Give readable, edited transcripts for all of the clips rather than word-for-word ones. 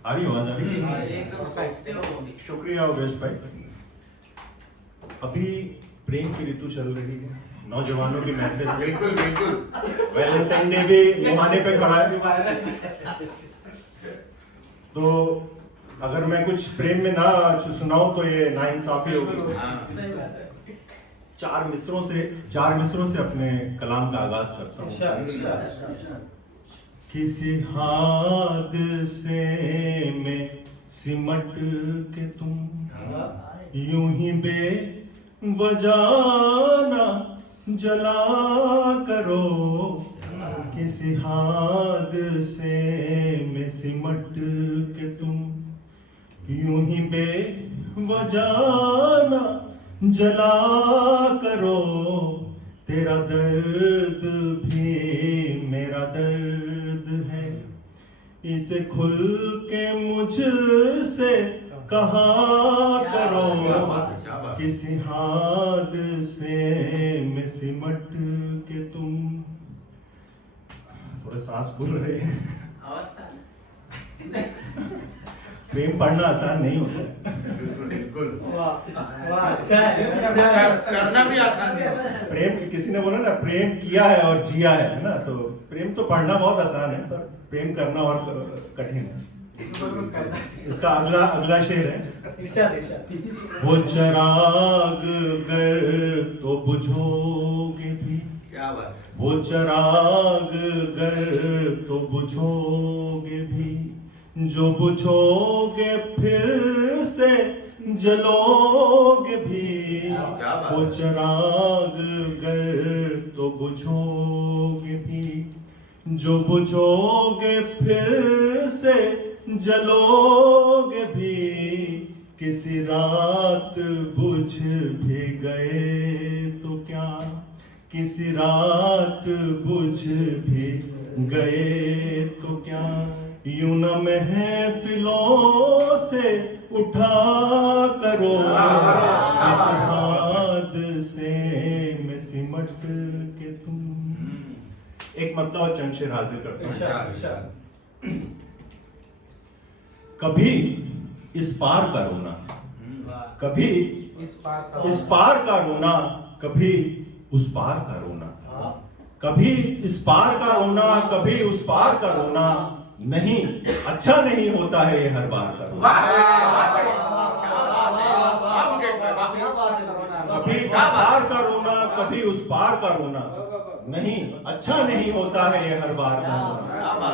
आ रही आवाज? आ रही? एकदम सोचते हो। शुक्रिया उमेश भाई। अभी प्रेम की ऋतु चल रही है, नौजवानों की महफिल। बिल्कुल बिल्कुल। वैलेंटाइन डे भी मुहाने पे खड़ा है। तो अगर मैं कुछ प्रेम में ना सुनाऊं तो ये नाइंसाफी होगी। चार मिसरों से अपने कलाम का आगाज करता हूँ। किसी हादसे में सिमट के तुम यूं ही बेवजाना जला करो। किसी हादसे में सिमट के तुम यूं ही बेवजाना जला करो। तेरा दर्द भी मेरा दर्द है, इसे खुल के मुझसे कहा करो। किसी हादसे में सिमट के तुम। थोड़े सांस फूल रहे हैं। प्रेम पढ़ना आसान नहीं होता। बिल्कुल। करना भी आसान है। प्रेम, किसी ने बोला ना प्रेम किया है और जिया है ना, तो प्रेम तो पढ़ना बहुत आसान है, पर प्रेम करना और कठिन है। इसका अगला शेर है। वो चराग गर तो बुझोगे भी, क्या बात है। वो चराग गर तो बुझोगे भी, जो बुझोगे फिर से जलोगे भी। वो चराग गर तो बुझोगे भी, जो बुझोगे फिर से जलोगे भी। किसी रात बुझ भी गए तो क्या, किसी रात बुझ भी गए तो क्या, यूं न महफिलों से उठा करो। इस हादसे में सिमट के तुम। एक मतलब और चंद शेर हाजिर करता हूं। कभी इस पार का रोना, कभी इस पार का रोना, कभी उस पार का रोना, कभी इस पार का रोना, कभी उस पार का रोना, नहीं अच्छा नहीं होता है ये हर बार का रोना। कभी इस पार का रोना, कभी उस पार का रोना, नहीं अच्छा नहीं होता है ये हर बार का रोना।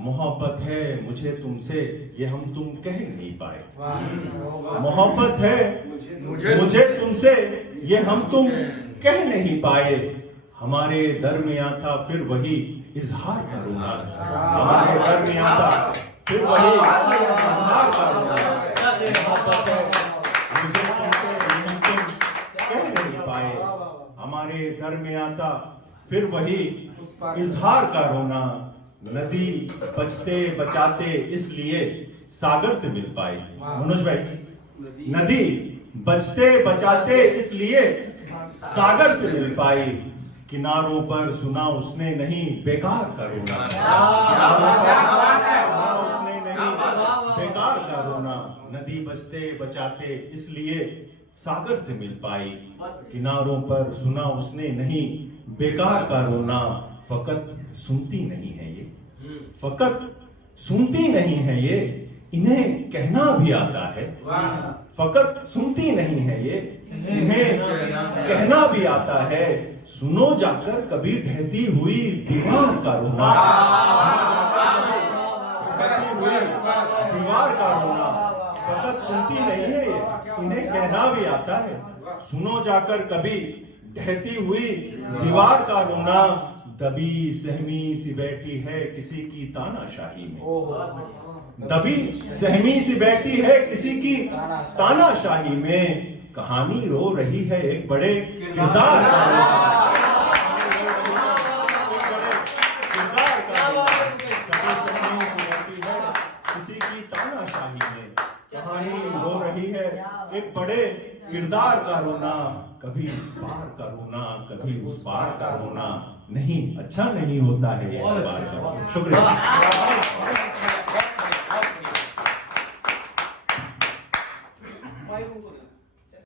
मोहब्बत है मुझे तुमसे ये हम तुम कह नहीं पाए। मोहब्बत है मुझे तुमसे ये हम तुम कह नहीं पाए। हमारे दरमियां था फिर वही इजहार का रोना। हमारे दरमियां था फिर वही इजहार का रोना। मोहब्बत है मुझे तुमसे ये हम तुम कह नहीं पाए। हमारे दरमियां था फिर वही इजहार का रोना। नदी बचते बचाते इसलिए सागर से मिल पाई। मनोज भाई, नदी बचते बचाते इसलिए सागर से मिल पाई। किनारों पर सुना उसने नहीं बेकार का रोना। उसने नहीं बेकार का रोना। नदी बचते बचाते इसलिए सागर से मिल पाई। किनारों पर सुना उसने नहीं बेकार का रोना। फकत सुनती नहीं है ये, फकत सुनती नहीं है ये, इन्हें कहना भी आता है। फकत सुनती नहीं है ये, इन्हें कहना भी आता है। सुनो जाकर कभी ढहती हुई दीवार का रोना। ढहती हुई दीवार का रोना। फकत सुनती नहीं है ये, इन्हें कहना भी आता है। सुनो जाकर कभी ढहती हुई दीवार का रोना। दबी सहमी सी बैठी है किसी की तानाशाही में। दबी सहमी सी बैठी है किसी की तानाशाही में। कहानी रो रही है एक बड़े किरदार का। किसी की तानाशाही में कहानी रो रही है एक बड़े किरदार का रोना। कभी इस पार का रोना, कभी उस पार का रोना, नहीं अच्छा नहीं होता है ये हर बार का। शुक्रिया। माइक उनको दे दो।